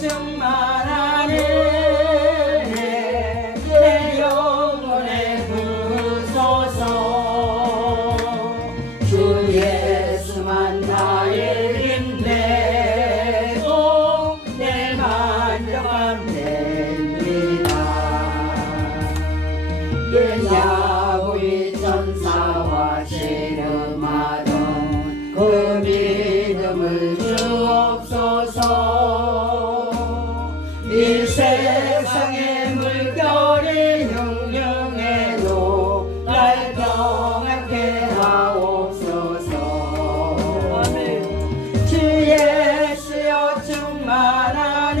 충만하네 내 영혼에 부소서 주 예수만 나의 힘내고 내 만족함 됩니다 야곱이 천사와 씨름하던 그 믿음을 주옵소서 이 세상의 물결이 흉흉해도 날 평안케 하옵소서 주 예수여 충만하네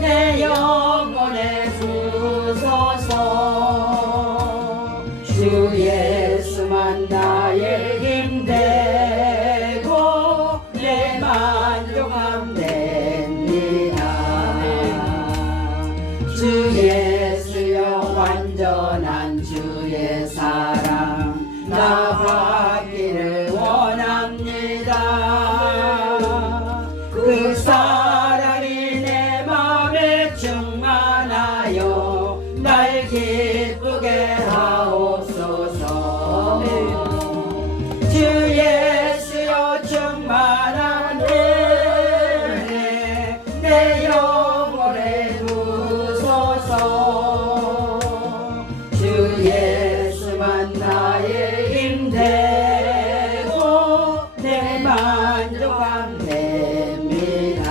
내 영혼에 주소서 주 예수만 나의 힘되고 내 만족함 됩니다 주 예수여 완전한 주의 사랑 나 받기를 원합니다 그 사랑이 내 맘에 충만하여 날 기쁘게 하옵소서 주 예수여 충만하네 내 영혼에 두소서 주 예수만 나의 힘되고 내 만족함 됩니다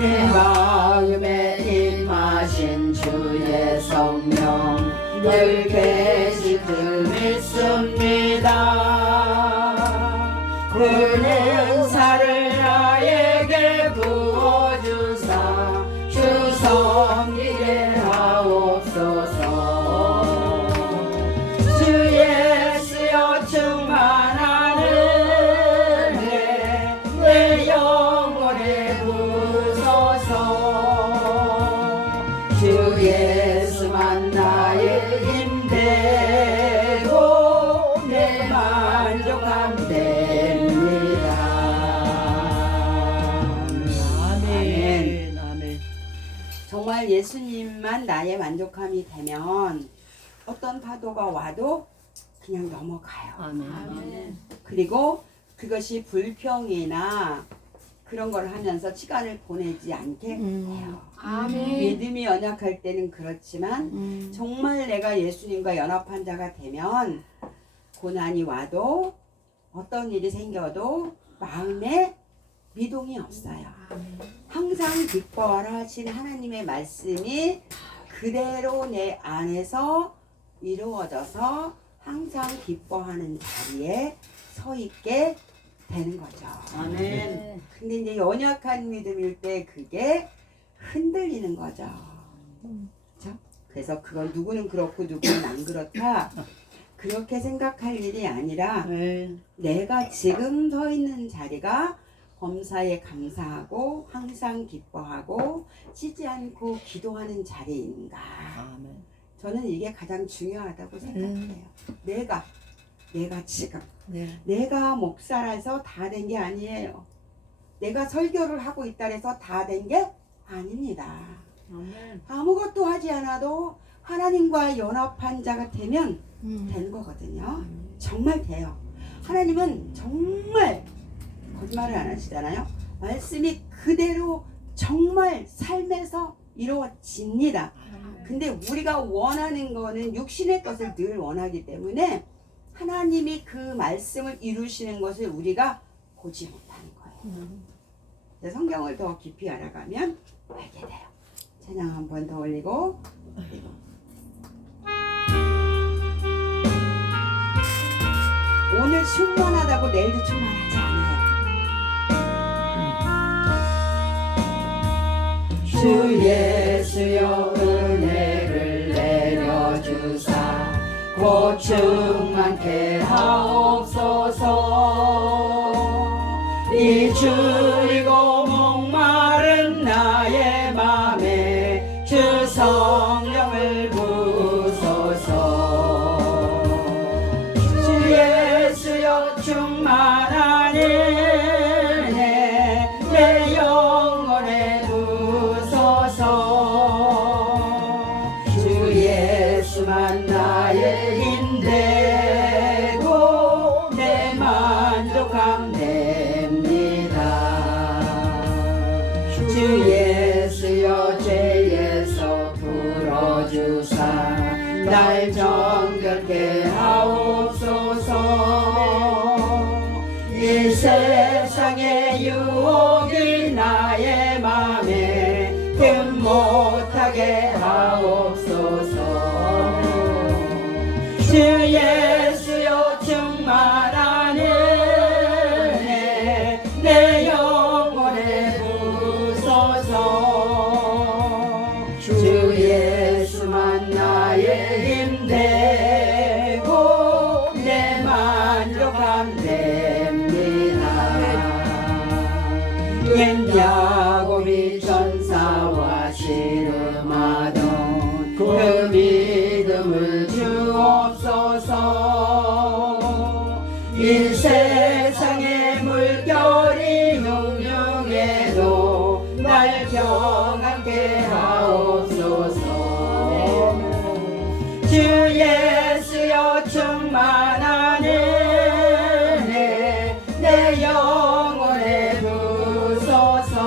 내 마음에 임하신 주의 성령 늘 계실 줄 믿습니다 그 은사를 나에게 부어주사 주 섬기게 하옵소서 주 예수여 충만하네 내 영혼에 부소서 주 예수만 나의 힘되고 내 만족함 됩니다 아멘. 아멘. 정말 예수님만 나의 만족함이 되면 어떤 파도가 와도 그냥 넘어가요 아멘. 그리고 그것이 불평이나 그런 걸 하면서 시간을 보내지 않게 해요 아멘. 믿음이 연약할 때는 그렇지만 정말 내가 예수님과 연합한 자가 되면 고난이 와도 어떤 일이 생겨도 마음에 미동이 없어요. 항상 기뻐하라 하신 하나님의 말씀이 그대로 내 안에서 이루어져서 항상 기뻐하는 자리에 서 있게 되는 거죠. 아멘. 근데 이제 연약한 믿음일 때 그게 흔들리는 거죠. 그렇죠? 그래서 그걸 누구는 그렇고 누구는 안 그렇다 그렇게 생각할 일이 아니라 네. 내가 지금 서 있는 자리가 범사에 감사하고 항상 기뻐하고 쉬지 않고 기도하는 자리인가. 아멘. 저는 이게 가장 중요하다고 생각해요. 내가 지금 네. 내가 목사라서 다 된 게 아니에요. 내가 설교를 하고 있다 해서 다 된 게 아닙니다. 아멘. 아무것도 하지 않아도 하나님과 연합한 자가 되면 되는 거거든요. 정말 돼요. 하나님은 정말 거짓말을 안 하시잖아요. 말씀이 그대로 정말 삶에서 이루어집니다. 근데 우리가 원하는 거는 육신의 것을 늘 원하기 때문에 하나님이 그 말씀을 이루시는 것을 우리가 보지 못하는 거예요. 성경을 더 깊이 알아가면 알게 돼요. 찬양 한 번 더 올리고 오늘 충만하다고 내일도 충만하지 않아요. 주 예수여 은혜를 내려주사 곧 충만케 하옵소서. 이 줄이고 목마른 나의 맘에 주 성령을 부소서. 주 예수여 충만하네 만족함 됩니다. 주 예수여 죄에서 풀어주사 날 정결케 하옵소서. 이 세상의 유혹이 나의 맘에 금 못하게 하옵소서. 주 예수여 충만한 은혜 내 영혼에 부소서. 주 예수만 나의 힘 되고 내 만족함 됩니다. 옛 야곱이 전사와 씨름하던 그 믿음을 주옵소서. 이 세상의 물결이 흉흉해도 날 평안케 하옵소서. 주 예수여 충만한 은혜 내 영혼에 부소서.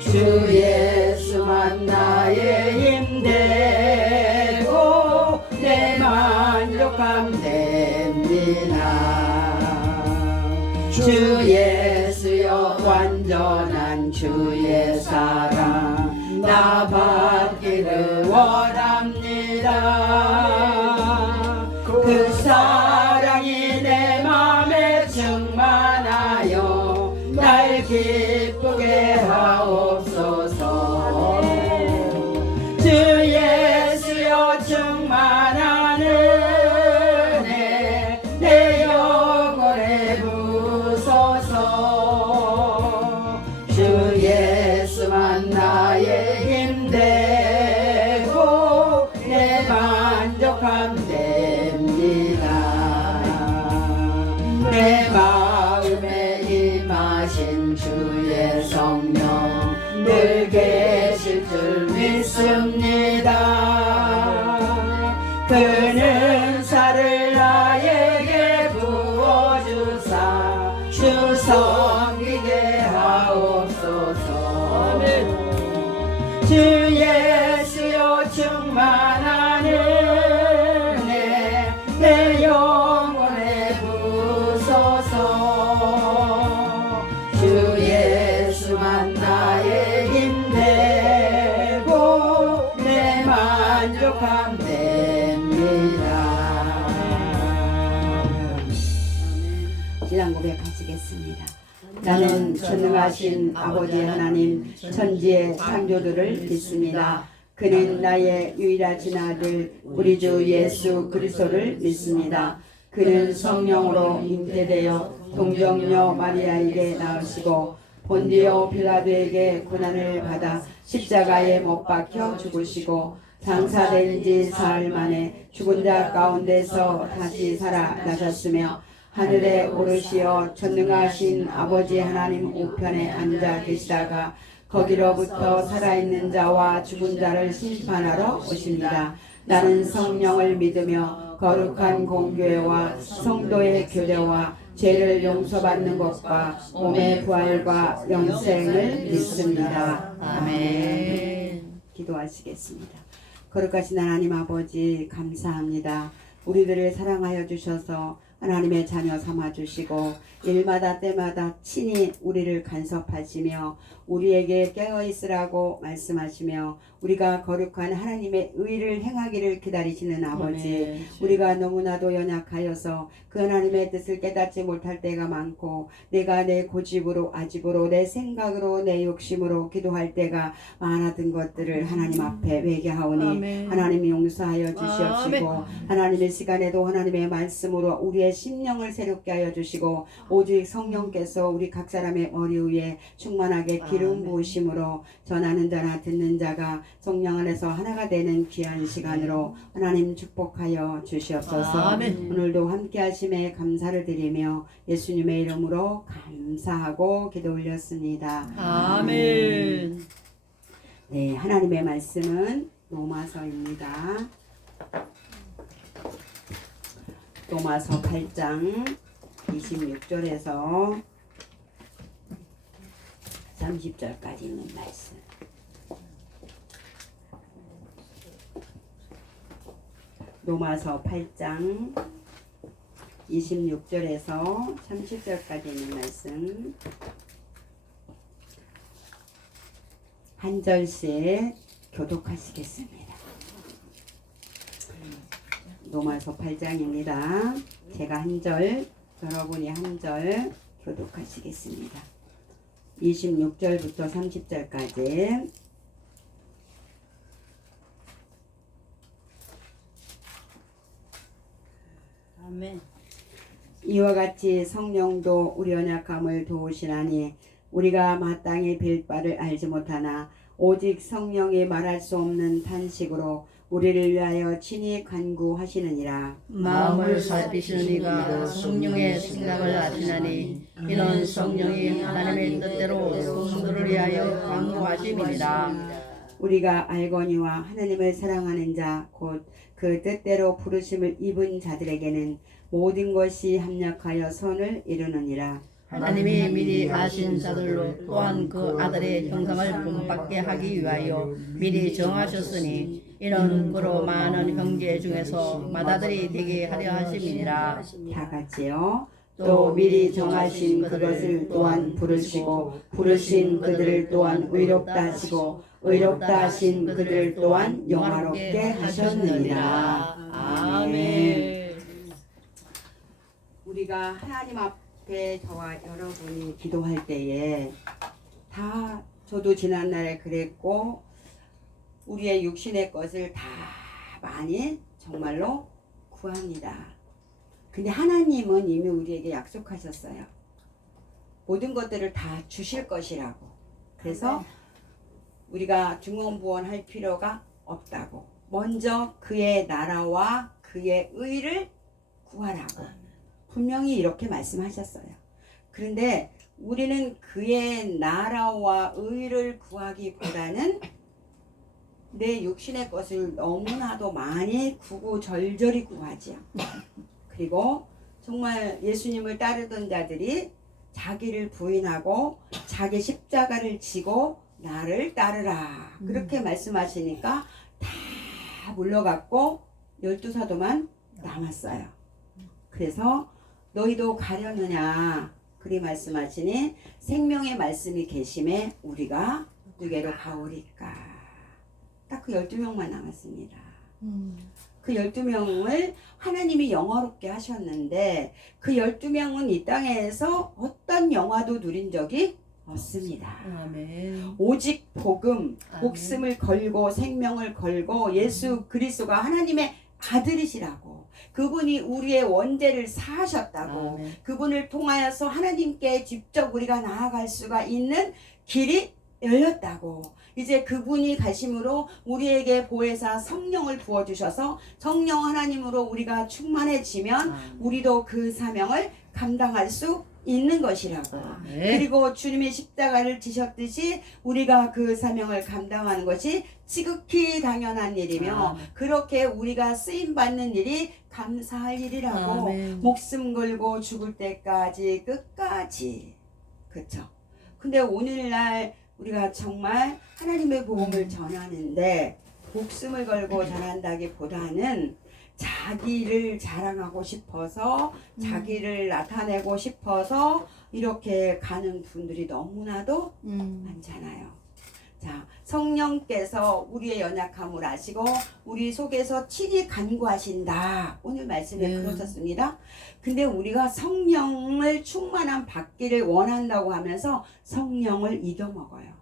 주 예수만 나의 힘 되고 내 만족함 됩니다. 주 예수여 완전한 주의 사랑 나 받기를 원합니다. 그 사랑이 내 맘에 충만하여 날 기쁘게 하옵소서. 주 예수여 충만한 은혜 내 영혼에 부소서. 주 예수만 나의 힘 되고 내 만족함 됩니다. 내 마음에 임하신 주의 성령 늘 계실 줄 믿습니다. 그는 사를 나에게 부어주사 주 섬기게 하옵소서. 주 예수여 충만한 은혜 내 영혼에 부소서. 주 예수만 나의 힘 되고 내 만족함 됩니다. 신앙 고백하시겠습니다. 나는 전능하신 아버지 하나님 천지의 창조주를 믿습니다. 그는 나의 유일하신 아들 우리 주 예수 그리스도를 믿습니다. 그는 성령으로 잉태되어 동정녀 마리아에게 나으시고 본디오 빌라도에게 고난을 받아 십자가에 못 박혀 죽으시고 장사된 지 사흘 만에 죽은 자 가운데서 다시 살아나셨으며 하늘에 오르시어 전능하신 아버지 하나님 우편에 앉아 계시다가 거기로부터 살아있는 자와 죽은 자를 심판하러 오십니다. 나는 성령을 믿으며 거룩한 공교회와 성도의 교제와 죄를 용서받는 것과 몸의 부활과 영생을 믿습니다. 아멘. 기도하시겠습니다. 거룩하신 하나님 아버지 감사합니다. 우리들을 사랑하여 주셔서 하나님의 자녀 삼아주시고 일마다 때마다 친히 우리를 간섭하시며 우리에게 깨어있으라고 말씀하시며 우리가 거룩한 하나님의 의를 행하기를 기다리시는 아버지, 우리가 너무나도 연약하여서 그 하나님의 뜻을 깨닫지 못할 때가 많고 내가 내 고집으로 아집으로 내 생각으로 내 욕심으로 기도할 때가 많았던 것들을 하나님 앞에 회개하오니 하나님 용서하여 주시옵시고 하나님의 시간에도 하나님의 말씀으로 우리의 심령을 새롭게 하여 주시고 오직 성령께서 우리 각 사람의 머리 위에 충만하게 기름 부으심으로 전하는 자나 듣는 자가 성령 안에서 하나가 되는 귀한 시간으로 하나님 축복하여 주시옵소서. 오늘도 함께 하심에 감사를 드리며 예수님의 이름으로 감사하고 기도 올렸습니다. 아멘. 네, 하나님의 말씀은 로마서입니다. 로마서 8장 26절에서 30절까지 있는 말씀. 로마서 8장 26절에서 30절까지 있는 말씀. 한 절씩 교독하시겠습니다. 로마서 8장입니다. 제가 한 절, 여러분이 한 절 교독하시겠습니다. 26절부터 30절까지. 아멘. 이와 같이 성령도 우리 연약함을 도우시나니 우리가 마땅히 빌 바를 알지 못하나 오직 성령이 말할 수 없는 탄식으로 우리를 위하여 친히 간구하시느니라. 마음을 살피시는 이가 성령의 생각을 아시나니 이런 성령이 하나님의 뜻대로 성도를 위하여 간구하심이니라. 우리가 알거니와 하나님을 사랑하는 자 곧 그 뜻대로 부르심을 입은 자들에게는 모든 것이 합력하여 선을 이루느니라. 하나님이 미리 아신 자들로 또한 그 아들의 형상을 본받게 하기 위하여 미리 정하셨으니 이는 그로 많은 형제 중에서 맏아들이 되게 하려 하심이니라. 다 같이요. 또 미리 정하신 그것을 또한 부르시고 부르신 그들을 또한 의롭다 하시고 의롭다 하신 그들을 또한 영화롭게 하셨느니라. 아멘. 우리가 하나님 앞에 저와 여러분이 기도할 때에 다 저도 지난날에 그랬고 우리의 육신의 것을 다 많이 정말로 구합니다. 근데 하나님은 이미 우리에게 약속하셨어요. 모든 것들을 다 주실 것이라고. 그래서 우리가 중언부언할 필요가 없다고. 먼저 그의 나라와 그의 의를 구하라고. 분명히 이렇게 말씀하셨어요. 그런데 우리는 그의 나라와 의를 구하기보다는 내 육신의 것을 너무나도 많이 구구절절히 구하지요. 그리고 정말 예수님을 따르던 자들이 자기를 부인하고 자기 십자가를 지고 나를 따르라 그렇게 말씀하시니까 다 물러갔고 12사도만 남았어요. 그래서 너희도 가려느냐 그리 말씀하시니 생명의 말씀이 계심에 우리가 누게로 가오리까. 딱 그 12명만 남았습니다. 그 12명을 하나님이 영화롭게 하셨는데 그 12명은 이 땅에서 어떤 영화도 누린 적이 없습니다. 아멘. 오직 복음, 목숨을 걸고 생명을 걸고 예수 그리스도가 하나님의 아들이시라고 그분이 우리의 원죄를 사하셨다고 아멘. 그분을 통하여서 하나님께 직접 우리가 나아갈 수가 있는 길이 열렸다고 이제 그분이 가심으로 우리에게 보혜사 성령을 부어주셔서 성령 하나님으로 우리가 충만해지면 우리도 그 사명을 감당할 수 있는 것이라고. 그리고 주님의 십자가를 지셨듯이 우리가 그 사명을 감당하는 것이 지극히 당연한 일이며 그렇게 우리가 쓰임받는 일이 감사할 일이라고. 아멘. 목숨 걸고 죽을 때까지 끝까지. 그렇죠. 근데 오늘날 우리가 정말 하나님의 복음을 전하는데 목숨을 걸고 전한다기보다는 자기를 자랑하고 싶어서 자기를 나타내고 싶어서 이렇게 가는 분들이 너무나도 많잖아요. 자, 성령께서 우리의 연약함을 아시고 우리 속에서 친히 간구하신다. 오늘 말씀에 그러셨습니다. 근데 우리가 성령을 충만한 받기를 원한다고 하면서 성령을 이겨먹어요.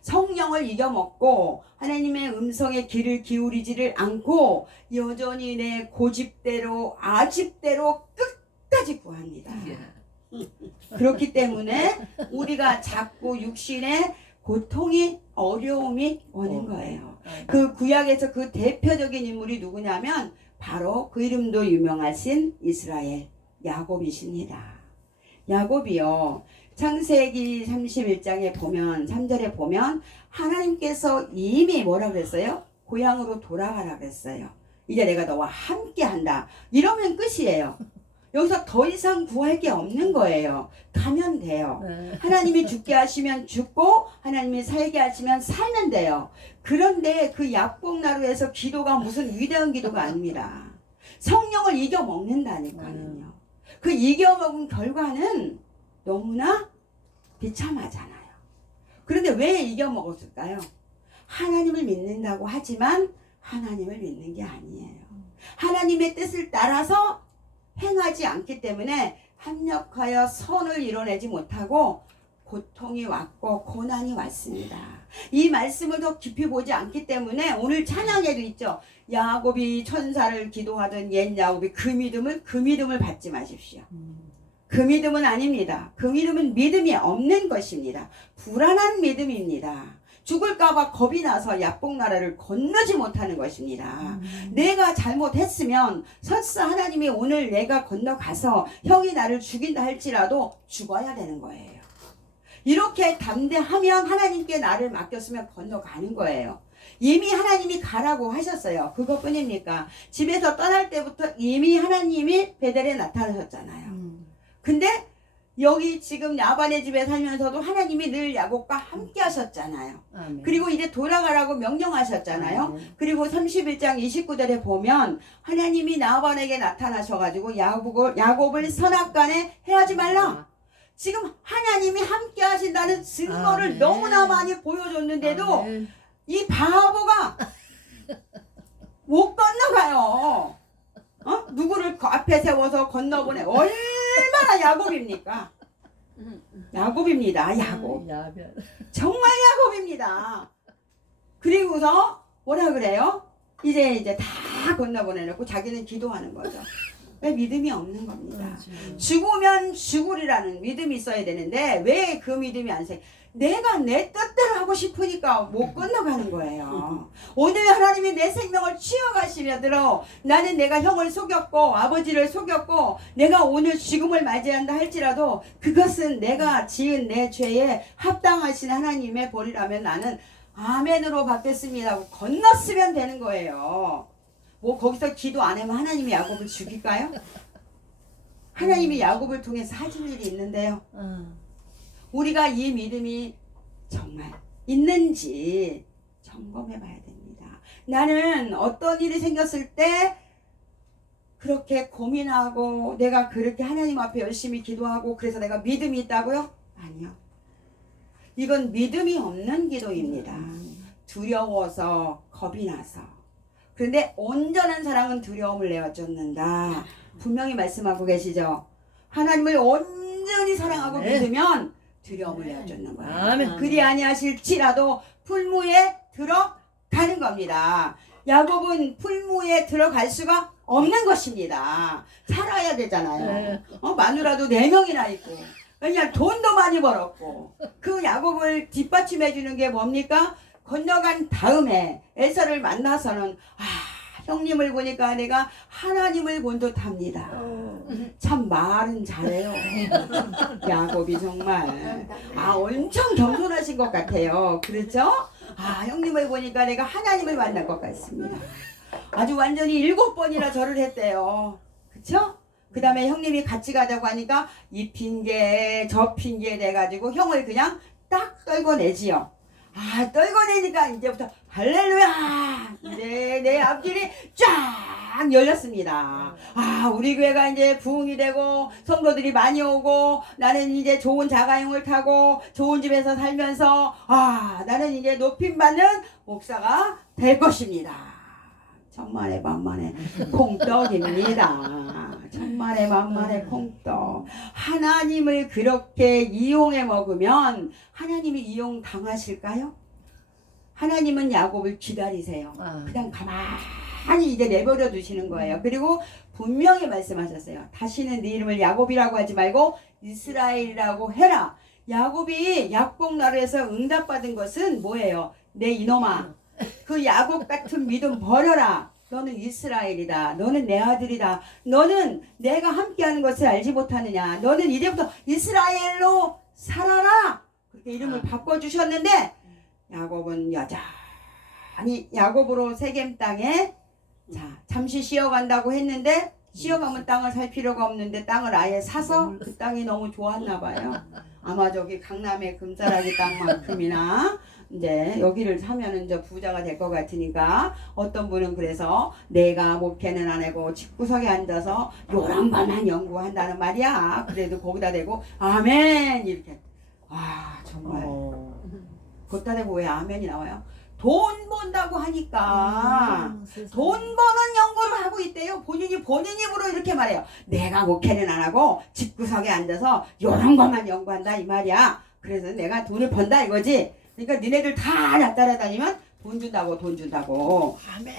성령을 이겨먹고 하나님의 음성에 귀를 기울이지를 않고 여전히 내 고집대로 아집대로 끝까지 구합니다. 그렇기 때문에 우리가 자꾸 육신의 고통이 어려움이 오는 거예요. 그 구약에서 그 대표적인 인물이 누구냐면 바로 그 이름도 유명하신 이스라엘 야곱이십니다. 야곱이요. 창세기 31장에 보면 3절에 보면 하나님께서 이미 뭐라 그랬어요? 고향으로 돌아가라 그랬어요. 이제 내가 너와 함께 한다. 이러면 끝이에요. 여기서 더 이상 구할 게 없는 거예요. 가면 돼요. 하나님이 죽게 하시면 죽고 하나님이 살게 하시면 살면 돼요. 그런데 그 약복나루에서 기도가 무슨 위대한 기도가 아닙니다. 성령을 이겨먹는다니까요. 그 이겨먹은 결과는 너무나 비참하잖아요. 그런데 왜 이겨먹었을까요? 하나님을 믿는다고 하지만 하나님을 믿는 게 아니에요. 하나님의 뜻을 따라서 행하지 않기 때문에 합력하여 선을 이뤄내지 못하고 고통이 왔고 고난이 왔습니다. 이 말씀을 더 깊이 보지 않기 때문에 오늘 찬양에도 있죠. 야곱이 천사를 기도하던 옛 야곱이 그 믿음을 받지 마십시오. 그 믿음은 아닙니다. 그 믿음은 믿음이 없는 것입니다. 불안한 믿음입니다. 죽을까봐 겁이 나서 약복나라를 건너지 못하는 것입니다. 내가 잘못했으면 설사 하나님이 오늘 내가 건너가서 형이 나를 죽인다 할지라도 죽어야 되는 거예요. 이렇게 담대하면 하나님께 나를 맡겼으면 건너가는 거예요. 이미 하나님이 가라고 하셨어요. 그것뿐입니까? 집에서 떠날 때부터 이미 하나님이 베델에 나타나셨잖아요. 근데 여기 지금 야반의 집에 살면서도 하나님이 늘 야곱과 함께 하셨잖아요. 아멘. 그리고 이제 돌아가라고 명령하셨잖아요. 아멘. 그리고 31장 29절에 보면 하나님이 나반에게 나타나셔가지고 야곱을 선악간에 해하지 말라. 지금 하나님이 함께 하신다는 증거를 아멘. 너무나 많이 보여줬는데도 아멘. 이 바보가 못 건너가요. 누구를 그 앞에 세워서 건너보내. 얼마나 야곱입니까? 야곱입니다. 야곱. 야별. 정말 야곱입니다. 그리고서 뭐라 그래요? 이제 다 건너보내놓고 자기는 기도하는 거죠. 왜 믿음이 없는 겁니다. 죽으면 죽으리라는 믿음이 있어야 되는데 왜 그 믿음이 안 생? 내가 내 뜻대로 하고 싶으니까 못 건너가는 거예요. 오늘 하나님이 내 생명을 취어가시려 들어 나는 내가 형을 속였고 아버지를 속였고 내가 오늘 죽음을 맞이한다 할지라도 그것은 내가 지은 내 죄에 합당하신 하나님의 벌이라면 나는 아멘으로 받겠습니다 하고 건넜으면 되는 거예요. 뭐 거기서 기도 안 하면 하나님이 야곱을 죽일까요? 하나님이 야곱을 통해서 하실 일이 있는데요. 우리가 이 믿음이 정말 있는지 점검해 봐야 됩니다. 나는 어떤 일이 생겼을 때 그렇게 고민하고 내가 그렇게 하나님 앞에 열심히 기도하고 그래서 내가 믿음이 있다고요? 아니요. 이건 믿음이 없는 기도입니다. 두려워서 겁이 나서. 그런데 온전한 사랑은 두려움을 내어쫓는다. 분명히 말씀하고 계시죠. 하나님을 온전히 사랑하고 믿으면 두려움을 내어쫓는 거예요. 아멘. 그리 아니하실지라도 풀무에 들어가는 겁니다. 야곱은 풀무에 들어갈 수가 없는 것입니다. 살아야 되잖아요. 마누라도 4명이나 있고 왜냐하면 돈도 많이 벌었고 그 야곱을 뒷받침해 주는 게 뭡니까? 건너간 다음에 에서를 만나서는 형님을 보니까 내가 하나님을 본 듯합니다. 참 말은 잘해요. 야곱이 정말 엄청 겸손하신 것 같아요. 그렇죠? 형님을 보니까 내가 하나님을 만날 것 같습니다. 아주 완전히 7번이나 절을 했대요. 그쵸? 그 다음에 형님이 같이 가자고 하니까 이 핑계 저 핑계 내가지고 형을 그냥 딱 떨궈내지요. 떨궈내니까 이제부터 할렐루야! 이제 내 앞길이 쫙 열렸습니다. 우리 교회가 이제 부흥이 되고 성도들이 많이 오고 나는 이제 좋은 자가용을 타고 좋은 집에서 살면서 나는 이제 높임받는 목사가 될 것입니다. 천만에 만만에 콩떡입니다. 천만에 만만에 콩떡. 하나님을 그렇게 이용해 먹으면 하나님이 이용 당하실까요? 하나님은 야곱을 기다리세요. 그냥 가만히 이제 내버려 두시는 거예요. 그리고 분명히 말씀하셨어요. 다시는 네 이름을 야곱이라고 하지 말고 이스라엘이라고 해라. 야곱이 약복나루에서 응답받은 것은 뭐예요? 내 이놈아, 그 야곱 같은 믿음 버려라. 너는 이스라엘이다. 너는 내 아들이다. 너는 내가 함께하는 것을 알지 못하느냐. 너는 이제부터 이스라엘로 살아라. 그렇게 이름을 바꿔주셨는데 야곱은 여전히 야곱으로 세겜 땅에 잠시 쉬어간다고 했는데 쉬어가면 땅을 살 필요가 없는데 땅을 아예 사서 그 땅이 너무 좋았나 봐요. 아마 저기 강남의 금사라기 땅만큼이나 이제 여기를 사면은 이제 부자가 될 것 같으니까 어떤 분은 그래서 내가 목회는 안 하고 집구석에 앉아서 요런 것만 연구한다는 말이야. 그래도 거기다 대고 아멘 이렇게. 와 정말 거기다 대고 왜 아멘이 나와요? 돈 번다고 하니까 돈 버는 연구를 하고 있대요. 본인 입으로 이렇게 말해요. 내가 목회는 안 하고 집구석에 앉아서 요런 것만 연구한다 이 말이야. 그래서 내가 돈을 번다 이거지. 그러니까 니네들 다 따라다니면 돈 준다고 돈 준다고. 아멘.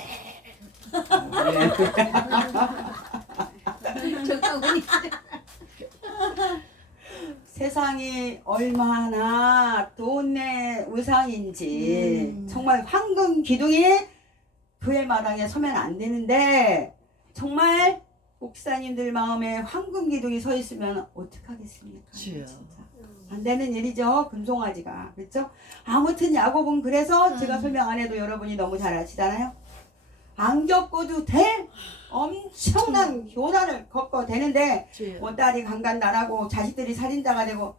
세상이 얼마나 돈의 우상인지 정말 황금 기둥이 교회 마당에 서면 안 되는데 정말 목사님들 마음에 황금 기둥이 서 있으면 어떡하겠습니까? 진짜 안 되는 일이죠. 금송아지가 그렇죠? 아무튼 야곱은 그래서 제가 설명 안 해도 여러분이 너무 잘 아시잖아요. 안 겪어도 될 엄청난 교단을 겪어 되는데 뭐 딸이 강간당하고 자식들이 살인자가 되고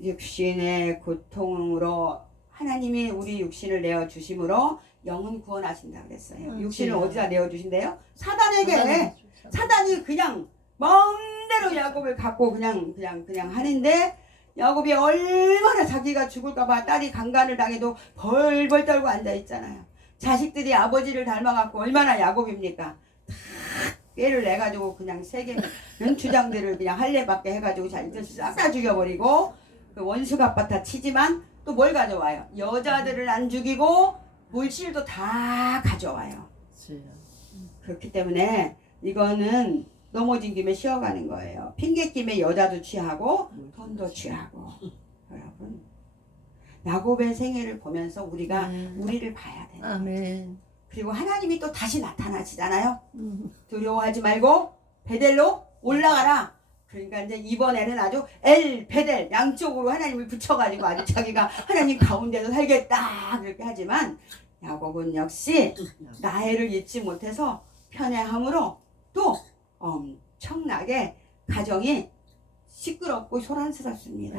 육신의 고통으로 하나님이 우리 육신을 내어주심으로 영은 구원하신다 그랬어요. 육신을 어디다 내어주신대요? 사단에게. 사단이 그냥 마음대로 야곱을 갖고 그냥 하는데 야곱이 얼마나 자기가 죽을까봐 딸이 강간을 당해도 벌벌 떨고 앉아있잖아요. 자식들이 아버지를 닮아갖고 얼마나 야곱입니까? 다 꾀를 내가지고 그냥 세계 주장들을 그냥 할례받게 해가지고 자기들 싹 다 죽여버리고 그 원수갑바타 치지만 또 뭘 가져와요? 여자들을 안 죽이고 물질도 다 가져와요. 그렇기 때문에 이거는 넘어진 김에 쉬어가는 거예요. 핑계김에 여자도 취하고 돈도 취하고. 여러분 야곱의 생애를 보면서 우리가 우리를 봐야 돼요. 아멘. 그리고 하나님이 또 다시 나타나시잖아요. 두려워하지 말고 베델로 올라가라. 그러니까 이제 이번에는 아주 엘 베델 양쪽으로 하나님을 붙여가지고 아주 자기가 하나님 가운데서 살겠다 그렇게 하지만 야곱은 역시 나해를 잊지 못해서 편애함으로 또 엄청나게 가정이 시끄럽고 소란스럽습니다.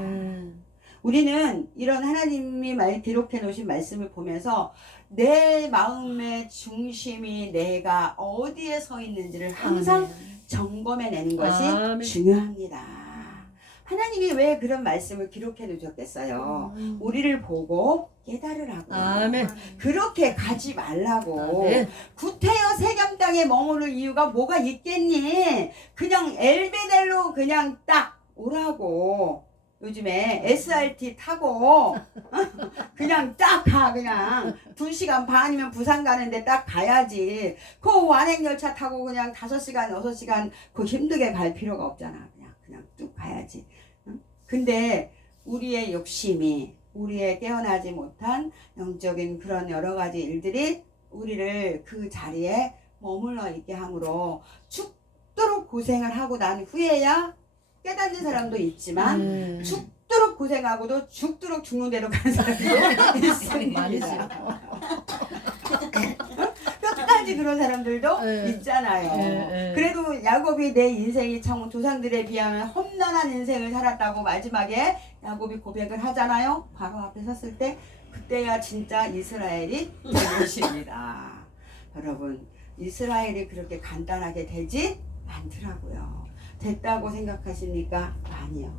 우리는 이런 하나님이 기록해 놓으신 말씀을 보면서 내 마음의 중심이 내가 어디에 서 있는지를 항상 점검해 내는 것이 중요합니다. 하나님이 왜 그런 말씀을 기록해 놓으셨겠어요? 우리를 보고 깨달으라고. 그렇게 가지 말라고. 구태여 세겜 땅에 머무를 이유가 뭐가 있겠니? 그냥 엘베델로 그냥 딱 오라고. 요즘에 SRT 타고 그냥 딱 가. 그냥 2시간 반이면 부산 가는데 딱 가야지. 그 완행열차 타고 그냥 5시간 6시간 그 힘들게 갈 필요가 없잖아. 그냥 쭉 가야지. 근데 우리의 욕심이 우리의 깨어나지 못한 영적인 그런 여러 가지 일들이 우리를 그 자리에 머물러 있게 함으로 죽도록 고생을 하고 난 후에야 깨닫는 사람도 있지만 죽도록 고생하고도 죽도록 죽는 대로 가는 사람도 있습니다. 끝까지 그런 사람들도 있잖아요. 그래도 야곱이 내 인생이 참 조상들에 비하면 험난한 인생을 살았다고 마지막에 야곱이 고백을 하잖아요. 바로 앞에 섰을 때 그때야 진짜 이스라엘이 된 것입니다. 여러분 이스라엘이 그렇게 간단하게 되지 않더라고요. 됐다고 생각하십니까? 아니요.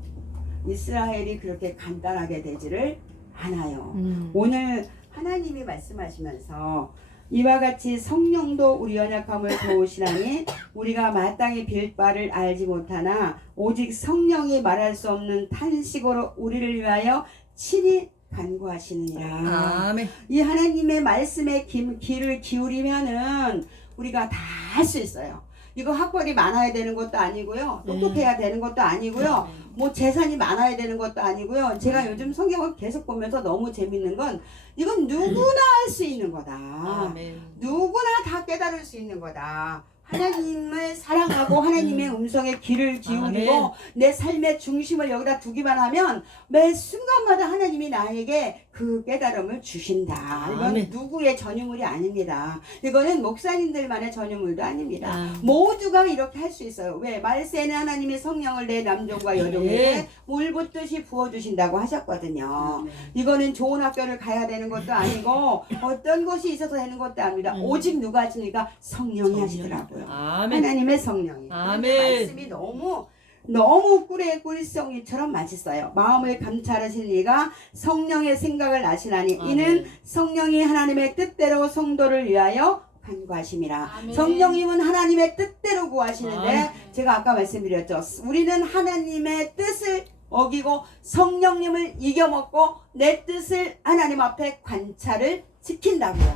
이스라엘이 그렇게 간단하게 되지를 않아요. 오늘 하나님이 말씀하시면서 이와 같이 성령도 우리 연약함을 도우시나니 우리가 마땅히 빌 바를 알지 못하나 오직 성령이 말할 수 없는 탄식으로 우리를 위하여 친히 간구하시느니라. 이 하나님의 말씀에 귀를 기울이면은 우리가 다 할 수 있어요. 이거 학벌이 많아야 되는 것도 아니고요. 똑똑해야 되는 것도 아니고요. 뭐 재산이 많아야 되는 것도 아니고요. 제가 요즘 성경을 계속 보면서 너무 재밌는 건 이건 누구나 할 수 있는 거다. 누구나 다 깨달을 수 있는 거다. 하나님을 사랑하고 하나님의 음성에 귀를 기울이고 내 삶의 중심을 여기다 두기만 하면 매 순간마다 하나님이 나에게 그 깨달음을 주신다. 이건 아멘. 누구의 전유물이 아닙니다. 이거는 목사님들만의 전유물도 아닙니다. 아멘. 모두가 이렇게 할 수 있어요. 왜? 말세는 하나님의 성령을 내 남종과 여종에게 물 붓듯이 부어주신다고 하셨거든요. 이거는 좋은 학교를 가야 되는 것도 아니고 어떤 곳이 있어서 되는 것도 아닙니다. 오직 누가 하시니까 성령이 하시더라고요. 아멘. 하나님의 성령이. 아멘. 말씀이 너무 꿀의 꿀송이처럼 맛있어요. 마음을 감찰하실 리가 성령의 생각을 아시나니 이는 성령이 하나님의 뜻대로 성도를 위하여 간구하심이라. 아멘. 성령님은 하나님의 뜻대로 구하시는데 아멘. 제가 아까 말씀드렸죠. 우리는 하나님의 뜻을 어기고 성령님을 이겨먹고 내 뜻을 하나님 앞에 관찰을 지킨다고요.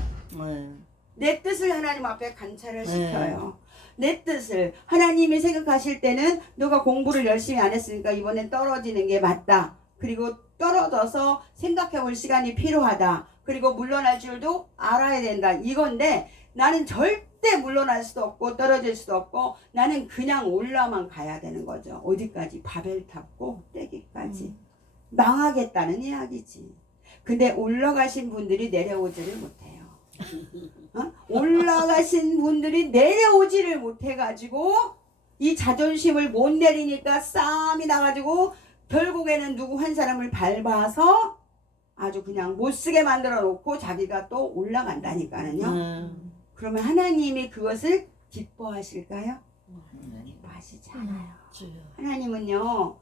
내 뜻을 하나님 앞에 관찰을 시켜요. 내 뜻을 하나님이 생각하실 때는 너가 공부를 열심히 안 했으니까 이번엔 떨어지는 게 맞다. 그리고 떨어져서 생각해 볼 시간이 필요하다. 그리고 물러날 줄도 알아야 된다. 이건데 나는 절대 물러날 수도 없고 떨어질 수도 없고 나는 그냥 올라만 가야 되는 거죠. 어디까지? 바벨탑 꼭대기까지. 망하겠다는 이야기지. 근데 올라가신 분들이 내려오지를 못해요. 올라가신 분들이 내려오지를 못해가지고 이 자존심을 못 내리니까 싸움이 나가지고 결국에는 누구 한 사람을 밟아서 아주 그냥 못쓰게 만들어 놓고 자기가 또 올라간다니까는요. 그러면 하나님이 그것을 기뻐하실까요? 기뻐하시지 않아요. 하나님은요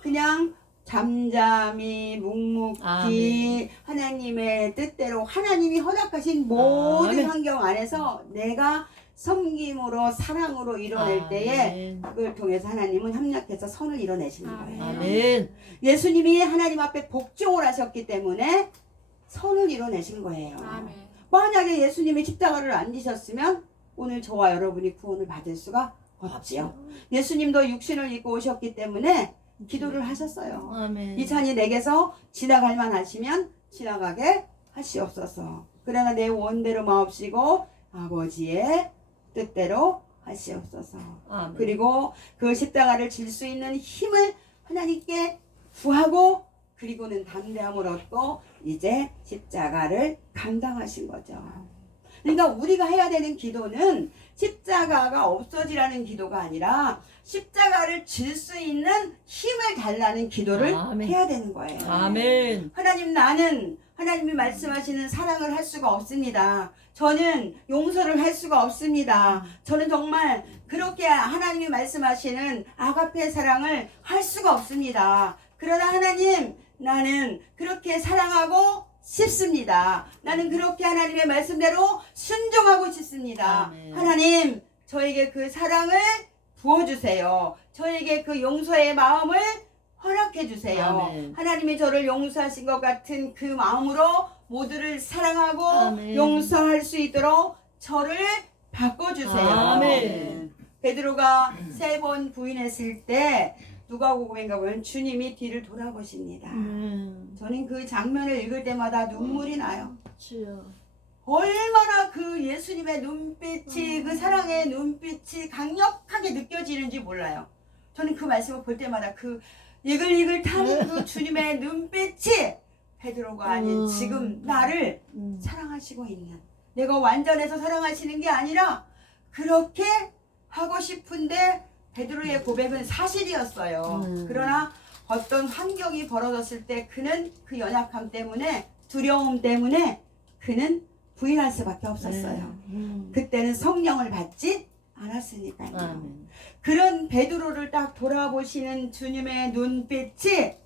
그냥 잠잠히 묵묵히 하나님의 뜻대로 하나님이 허락하신 모든 환경 안에서 내가 섬김으로 사랑으로 이뤄낼 때에 그걸 통해서 하나님은 협력해서 선을 이뤄내시는 거예요. 아멘. 예수님이 하나님 앞에 복종을 하셨기 때문에 선을 이뤄내신 거예요. 아멘. 만약에 예수님이 십자가를 안 지셨으면 오늘 저와 여러분이 구원을 받을 수가 없지요. 예수님도 육신을 입고 오셨기 때문에 기도를 하셨어요. 아멘. 이 잔이 내게서 지나갈 만하시면 지나가게 하시옵소서. 그러나 내 원대로 마옵시고 아버지의 뜻대로 하시옵소서. 아멘. 그리고 그 십자가를 질 수 있는 힘을 하나님께 구하고 그리고는 담대함을 얻고 이제 십자가를 감당하신 거죠. 그러니까 우리가 해야 되는 기도는 십자가가 없어지라는 기도가 아니라 십자가를 질 수 있는 힘을 달라는 기도를 아멘. 해야 되는 거예요. 아멘. 하나님 나는 하나님이 말씀하시는 사랑을 할 수가 없습니다. 저는 용서를 할 수가 없습니다. 저는 정말 그렇게 하나님이 말씀하시는 아가페 사랑을 할 수가 없습니다. 그러나 하나님 나는 그렇게 사랑하고 싶습니다. 나는 그렇게 하나님의 말씀대로 순종하고 싶습니다. 아멘. 하나님 저에게 그 사랑을 부어주세요. 저에게 그 용서의 마음을 허락해 주세요. 아멘. 하나님이 저를 용서하신 것 같은 그 마음으로 모두를 사랑하고 아멘. 용서할 수 있도록 저를 바꿔주세요. 아멘. 베드로가 3번 부인했을 때 누가복음인가 보면 주님이 뒤를 돌아보십니다. 저는 그 장면을 읽을 때마다 눈물이 나요. 얼마나 그 예수님의 눈빛이 그 사랑의 눈빛이 강력하게 느껴지는지 몰라요. 저는 그 말씀을 볼 때마다 그 이글이글 타는 그 주님의 눈빛이 베드로가 아닌 지금 나를 사랑하시고 있는, 내가 완전해서 사랑하시는 게 아니라 그렇게 하고 싶은데 베드로의 고백은 사실이었어요. 그러나 어떤 환경이 벌어졌을 때 그는 그 연약함 때문에 두려움 때문에 그는 부인할 수밖에 없었어요. 그때는 성령을 받지 않았으니까요. 아멘. 그런 베드로를 딱 돌아보시는 주님의 눈빛이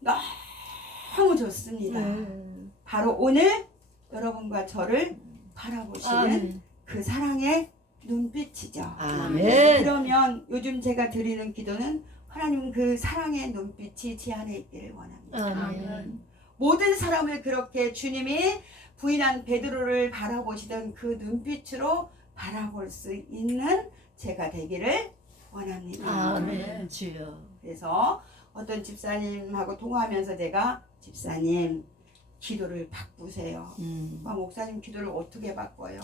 너무 좋습니다. 바로 오늘 여러분과 저를 바라보시는 아멘. 그 사랑의 눈빛이죠. 아멘. 그러면 요즘 제가 드리는 기도는 하나님 그 사랑의 눈빛이 제 안에 있기를 원합니다. 아멘. 모든 사람을 그렇게 주님이 부인한 베드로를 바라보시던 그 눈빛으로 바라볼 수 있는 제가 되기를 원합니다. 아멘. 주여. 그래서 어떤 집사님하고 통화하면서 제가 집사님 기도를 바꾸세요. 목사님 기도를 어떻게 바꿔요?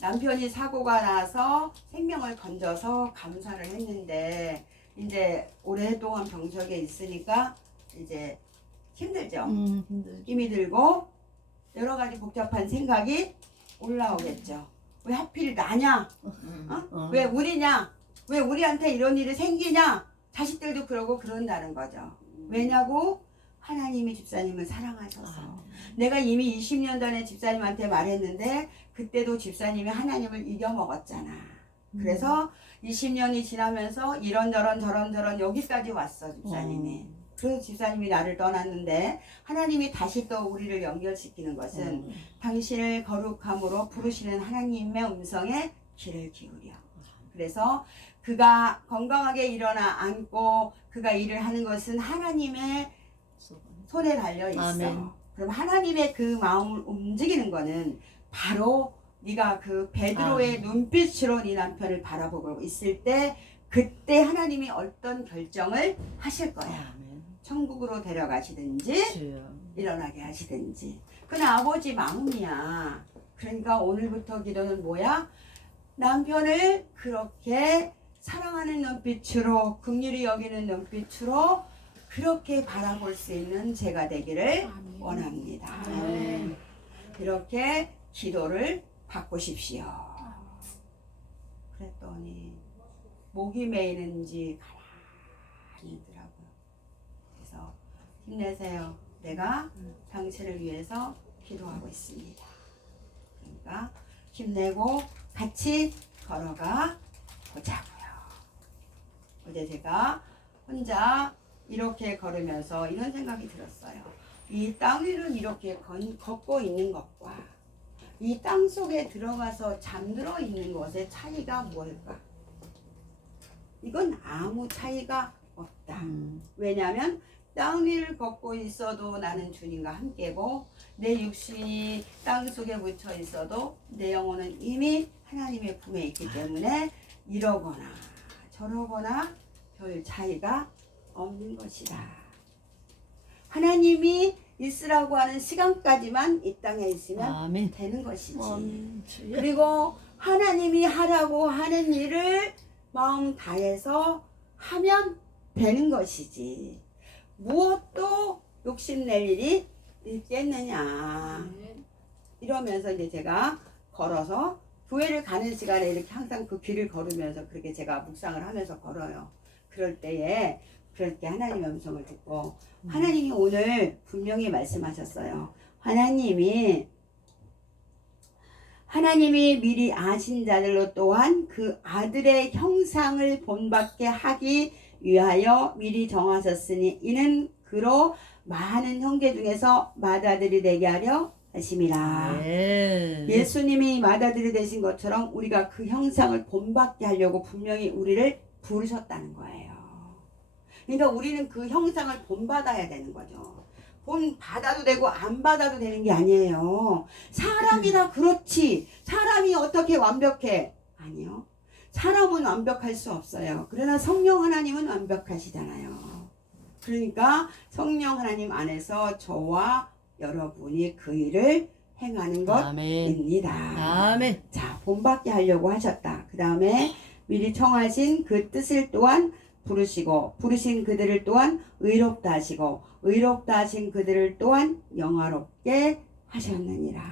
남편이 사고가 나서 생명을 건져서 감사를 했는데 이제 오랫동안 병석에 있으니까 이제 힘들죠. 힘이 들고 여러 가지 복잡한 생각이 올라오겠죠. 왜 하필 나냐? 왜 우리냐? 왜 우리한테 이런 일이 생기냐? 자식들도 그러고 그런다는 거죠. 왜냐고? 하나님이 집사님을 사랑하셔서. 내가 이미 20년 전에 집사님한테 말했는데 그때도 집사님이 하나님을 이겨먹었잖아. 그래서 20년이 지나면서 이런저런 저런저런 여기까지 왔어 집사님이. 그래서 집사님이 나를 떠났는데 하나님이 다시 또 우리를 연결시키는 것은 당신을 거룩함으로 부르시는 하나님의 음성에 귀를 기울여. 그래서 그가 건강하게 일어나 앉고 그가 일을 하는 것은 하나님의 손에 달려 있어. 아멘. 그럼 하나님의 그 마음을 움직이는 거는 바로 네가 그 베드로의 눈빛으로 네 남편을 바라보고 있을 때 그때 하나님이 어떤 결정을 하실 거야. 천국으로 데려가시든지 일어나게 하시든지. 그건 아버지 마음이야. 그러니까 오늘부터 기도는 뭐야? 남편을 그렇게 사랑하는 눈빛으로 긍휼히 여기는 눈빛으로 그렇게 바라볼 수 있는 제가 되기를 원합니다. 이렇게 기도를 바꾸십시오. 그랬더니 목이 메이는지 가만히 있더라고요. 그래서 힘내세요. 내가 당신을 위해서 기도하고 있습니다. 그러니까 힘내고 같이 걸어가 보자고요. 어제 제가 혼자 이렇게 걸으면서 이런 생각이 들었어요. 이 땅 위를 이렇게 걷고 있는 것과 이 땅 속에 들어가서 잠들어 있는 것의 차이가 뭘까? 이건 아무 차이가 없다. 왜냐하면 땅 위를 걷고 있어도 나는 주님과 함께고 내 육신이 땅 속에 묻혀 있어도 내 영혼은 이미 하나님의 품에 있기 때문에 이러거나 저러거나 별 차이가 없는 것이다. 하나님이 있으라고 하는 시간까지만 이 땅에 있으면 되는 것이지. 그리고 하나님이 하라고 하는 일을 마음 다해서 하면 되는 것이지. 무엇도 욕심낼 일이 있겠느냐. 이러면서 이제 제가 걸어서 교회를 가는 시간에 이렇게 항상 그 길을 걸으면서 그렇게 제가 묵상을 하면서 걸어요. 그럴 때에 그렇게 하나님의 음성을 듣고 하나님이 오늘 분명히 말씀하셨어요. 하나님이 미리 아신 자들로 또한 그 아들의 형상을 본받게 하기 위하여 미리 정하셨으니 이는 그로 많은 형제 중에서 맏아들이 되게 하려 하심이라. 예수님이 맏아들이 되신 것처럼 우리가 그 형상을 본받게 하려고 분명히 우리를 부르셨다는 거예요. 그러니까 우리는 그 형상을 본받아야 되는 거죠. 본받아도 되고 안 받아도 되는 게 아니에요. 사람이라 그렇지. 사람이 어떻게 완벽해? 아니요. 사람은 완벽할 수 없어요. 그러나 성령 하나님은 완벽하시잖아요. 그러니까 성령 하나님 안에서 저와 여러분이 그 일을 행하는 것입니다. 아멘. 자, 본받게 하려고 하셨다. 그 다음에 미리 청하신 그 뜻을 또한 부르시고 부르신 그들을 또한 의롭다 하시고 의롭다 하신 그들을 또한 영화롭게 하셨느니라.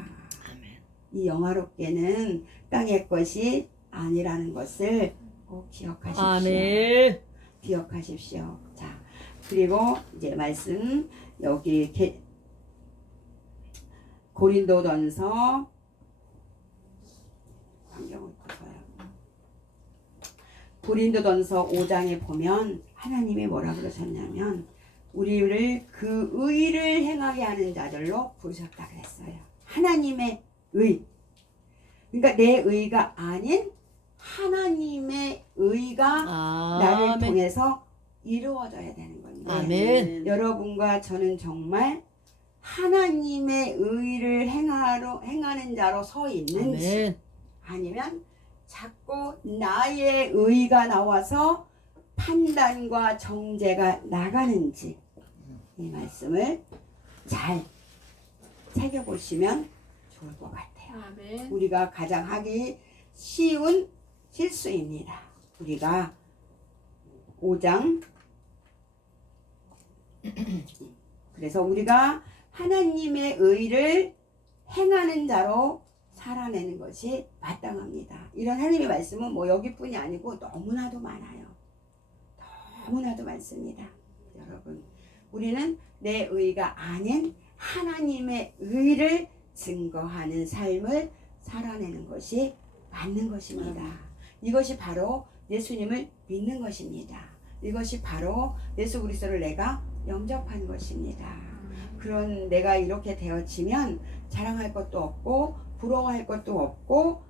이 영화롭게는 땅의 것이 아니라는 것을 꼭 기억하십시오. 아멘. 기억하십시오. 자, 그리고 이제 말씀 여기 고린도전서 환경을 보세요. 고린도전서 5장에 보면 하나님이 뭐라 그러셨냐면 우리를 그 의를 행하게 하는 자들로 부르셨다 그랬어요. 하나님의 의. 그러니까 내 의가 아닌 하나님의 의가 나를 통해서 이루어져야 되는 건데 아멘. 여러분과 저는 정말 하나님의 의를 행하는 자로 서 있는지 아니면 자꾸 나의 의가 나와서 판단과 정죄가 나가는지 이 말씀을 잘 새겨보시면 좋을 것 같아요. 아멘. 우리가 가장 하기 쉬운 실수입니다. 우리가 5장 그래서 우리가 하나님의 의를 행하는 자로 살아내는 것이 마땅합니다. 이런 하나님의 말씀은 뭐 여기뿐이 아니고 너무나도 많아요. 너무나도 많습니다. 여러분, 우리는 내 의가 아닌 하나님의 의를 증거하는 삶을 살아내는 것이 맞는 것입니다. 이것이 바로 예수님을 믿는 것입니다. 이것이 바로 예수 그리스도를 내가 영접한 것입니다. 그런 내가 이렇게 되어지면 자랑할 것도 없고 부러워할 것도 없고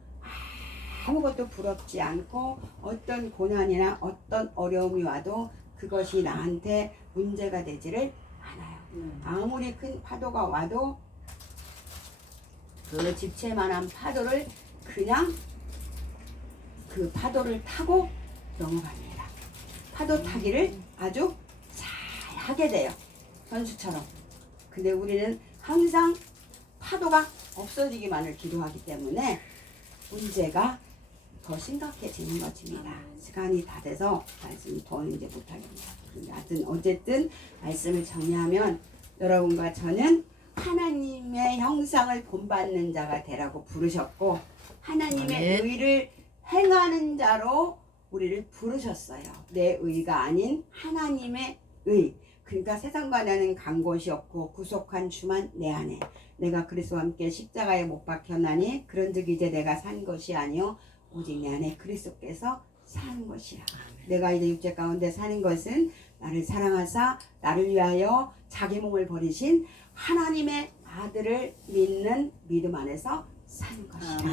아무것도 부럽지 않고 어떤 고난이나 어떤 어려움이 와도 그것이 나한테 문제가 되지를 않아요. 아무리 큰 파도가 와도 그 집채만한 파도를 그냥 그 파도를 타고 넘어갑니다. 파도 타기를 아주 잘 하게 돼요. 선수처럼. 근데 우리는 항상 파도가 없어지기만을 기도하기 때문에 문제가 더 심각해지는 것입니다. 시간이 다 돼서 말씀을 더 이제 못하겠습니다. 하여튼 어쨌든 말씀을 정리하면 여러분과 저는 하나님의 형상을 본받는 자가 되라고 부르셨고 하나님의 의를 행하는 자로 우리를 부르셨어요. 내 의가 아닌 하나님의 의. 그러니까 세상과 나는 간 곳이 없고 구속한 주만 내 안에 내가 그리스도와 함께 십자가에 못 박혔나니 그런즉 이제 내가 산 것이 아니요 오직 내 안에 그리스도께서 사는 것이라. 내가 이제 육체 가운데 사는 것은 나를 사랑하사 나를 위하여 자기 몸을 버리신 하나님의 아들을 믿는 믿음 안에서 사는 것이다.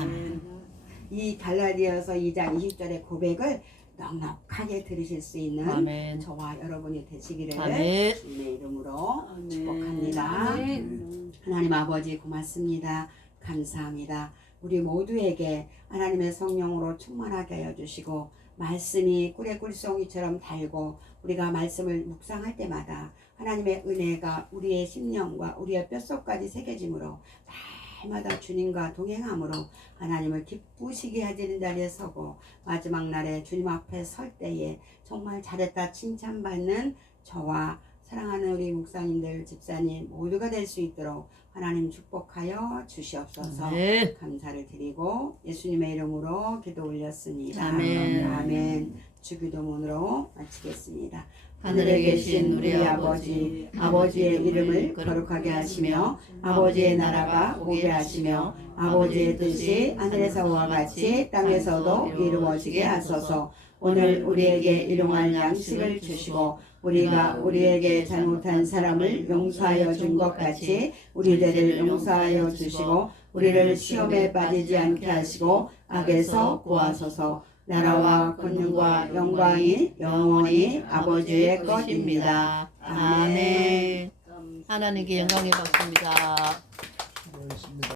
이 갈라디아서 2장 20절의 고백을 넉넉하게 들으실 수 있는 아멘. 저와 여러분이 되시기를 아멘. 주님의 이름으로 축복합니다. 하나님 아버지 고맙습니다. 감사합니다. 우리 모두에게 하나님의 성령으로 충만하게 하여 주시고 말씀이 꿀의 꿀송이처럼 달고 우리가 말씀을 묵상할 때마다 하나님의 은혜가 우리의 심령과 우리의 뼛속까지 새겨짐으로 날마다 주님과 동행함으로 하나님을 기쁘시게 하시는 자리에 서고 마지막 날에 주님 앞에 설 때에 정말 잘했다 칭찬받는 저와 사랑하는 우리 목사님들 집사님 모두가 될 수 있도록 하나님 축복하여 주시옵소서. 감사를 드리고 예수님의 이름으로 기도 올렸습니다. 아멘. 아멘. 주기도문으로 마치겠습니다. 하늘에 계신 우리 아버지, 아버지의 이름을 거룩하게 하시며 아버지의 나라가 오게 하시며 아버지의 뜻이 하늘에서와 같이 땅에서도 이루어지게 하소서. 오늘 우리에게 일용할 양식을 주시고 우리가 우리에게 잘못한 사람을 용서하여 준 것 같이 우리 죄를 용서하여 주시고 우리를 시험에 빠지지 않게 하시고 악에서 구하소서. 나라와 권능과 영광이 영원히 아버지의 것입니다. 아멘. 하나님께 영광이 받습니다.